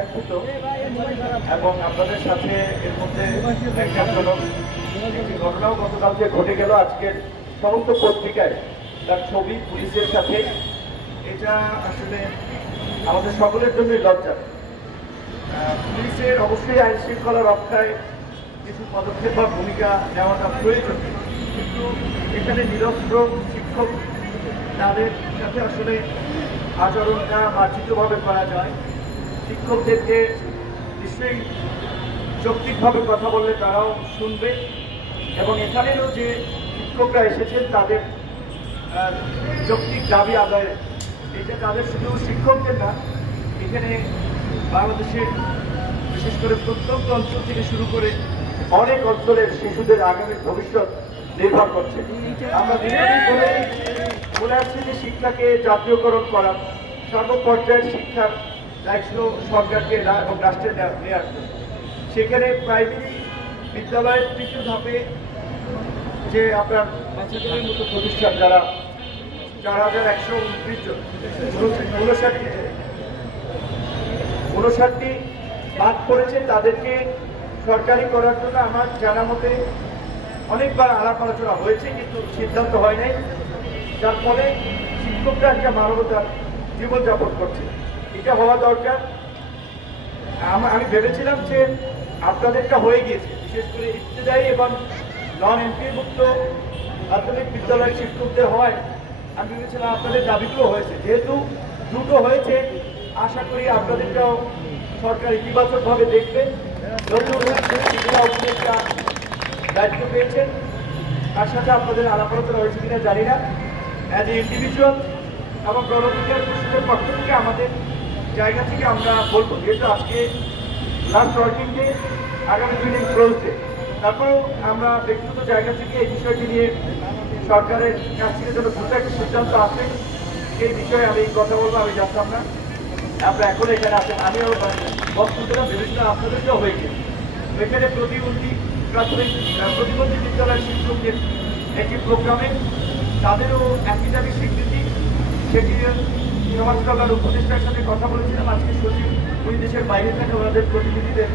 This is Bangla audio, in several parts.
একাত্রিত এবং আপনাদের সাথে এর মধ্যে একটি ঘটনাও গতকালকে ঘটে গেল, আজকের সমস্ত পত্রিকায় তার ছবি পুলিশের সাথে। এটা আসলে আমাদের সকলের জন্যই লজ্জা। পুলিশের অবশ্যই আইন শৃঙ্খলা রক্ষায় কিছু পদক্ষেপ বা ভূমিকা নেওয়াটা প্রয়োজন। কিন্তু এখানে নিরস্ত্র শিক্ষক তাদের সাথে আসলে আচরণটা মার্জিতভাবে করা যায়। শিক্ষকদেরকে নিশ্চয়ই যৌক্তিকভাবে কথা বললে তারাও শুনবে। এবং এখানেরও যে শিক্ষকরা এসেছেন, তাদের যৌক্তিক দাবি আদায়, এটা তাদের শুধু শিক্ষকদের না, এখানে বাংলাদেশের বিশেষ করে প্রত্যন্ত অঞ্চল থেকে শুরু করে অনেক অঞ্চলের শিশুদের আগামী ভবিষ্যৎ নির্ভর করছে। আমরা দীর্ঘদিন ধরে বলে আসছি যে শিক্ষাকে জাতীয়করণ করা, সর্বপর্যায়ের শিক্ষার দায়িত্ব সরকারকে এবং রাষ্ট্রের নেওয়া- নিয়ে আসবে সেখানে প্রাইমারি বিদ্যালয়ের তৃতীয় ধাপে যে আপনার বাচ্চাদের মতো প্রতিষ্ঠান যারা, চার হাজার একশো উনত্রিশ উনষাটটি উনষাটটি বাদ পড়েছে, তাদেরকে সরকারি করার জন্য আমার জানা মতে অনেকবার আলাপ আলোচনা হয়েছে, কিন্তু সিদ্ধান্ত হয় নাই। যার ফলে শিক্ষকরা একটা মানবতার জীবনযাপন করছে। এটা হওয়া দরকার। আমি ভেবেছিলাম যে আপনাদেরটা হয়ে গিয়েছে, বিশেষ করে ইত্তেদায়ী এবং নন এমপিভুক্ত প্রাথমিক বিদ্যালয়ের শিক্ষকদের হয়। আমি ভেবেছিলাম আপনাদের দাবিগুলো হয়েছে। যেহেতু দুটো হয়েছে, আশা করি আপনাদেরটাও সরকার ইতিবাচকভাবে দেখবে। দায়িত্ব পেয়েছেন। তার সাথে আপনাদের আলাপ আলোচনা হয়েছে কিনা জানি না। অ্যাজ এ ইন্ডিভিজুয়াল এবং পরিষদের পক্ষ থেকে আমাদের জায়গা থেকে আমরা বলব, যেহেতু আজকে লাস্ট ওয়ার্কিং ডে আগামী দুই দিন ডে তারপরেও আমরা ব্যক্তিগত জায়গা থেকে এই বিষয়টি নিয়ে সরকারের কাছ থেকে যেন দ্রুত একটা সিদ্ধান্ত আসে, সেই বিষয়ে আমি কথা বলব, আমি জানতাম না। আমরা এখন এখানে আছেন, আমিও বক্তব্যটা ভেবেছিলাম আপনাদেরকেও হয়ে গেছে। এখানে প্রতিবন্ধী প্রাথমিক প্রতিবন্ধী বিদ্যালয়ের শিক্ষকদের একটি প্রোগ্রামে তাদেরও একই দাবি স্বীকৃতি, সেটি সমাজ কল্যাণ উপদেষ্টার সাথে কথা বলেছিলাম, আজকে সচিব দুই দেশের বাইরে থেকে ওনাদের প্রতিনিধিদের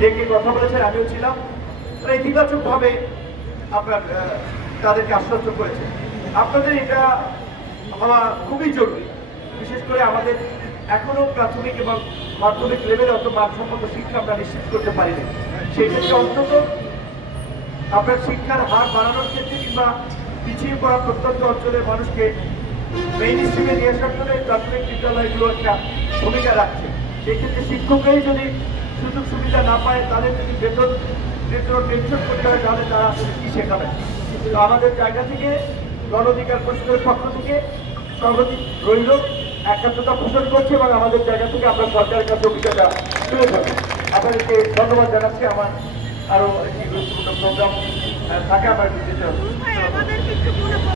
ডেকে কথা বলেছেন, আমিও ছিলাম। তারা ইতিবাচকভাবে আপনার তাদেরকে আশ্বস্ত করেছে। আপনাদের এটা হওয়া খুবই জরুরি। বিশেষ করে আমাদের এখনও প্রাথমিক এবং মাধ্যমিক লেভেলে অত মানসম্মত শিক্ষা আমরা নিশ্চিত করতে পারিনি। সেই ক্ষেত্রে অন্তত আপনার শিক্ষার হার বাড়ানোর ক্ষেত্রে কিংবা পিছিয়ে পড়া প্রত্যন্ত অঞ্চলের মানুষকে মেইন স্ট্রিমে নিয়ে জন্য এই প্রাথমিক বিদ্যালয়গুলো একটা ভূমিকা রাখছে। সেই ক্ষেত্রে শিক্ষকরাই যদি সুযোগ সুবিধা না পায়, তাদের যদি বেতন বেতন টেনশন করতে হয়, তাহলে তারা আসলে কী শেখাবে? তো আমাদের জায়গা থেকে গণ অধিকার পরিষদের পক্ষ থেকে সংহতি রইল, একাত্মতা পোষণ করছে এবং আমাদের জায়গা থেকে আমরা সরকারের কাছে অভিজ্ঞতা তুলে ধরবো। আপনাদেরকে ধন্যবাদ জানাচ্ছি। আমার আরও একটি গুরুত্বপূর্ণ প্রোগ্রাম থাকে আমার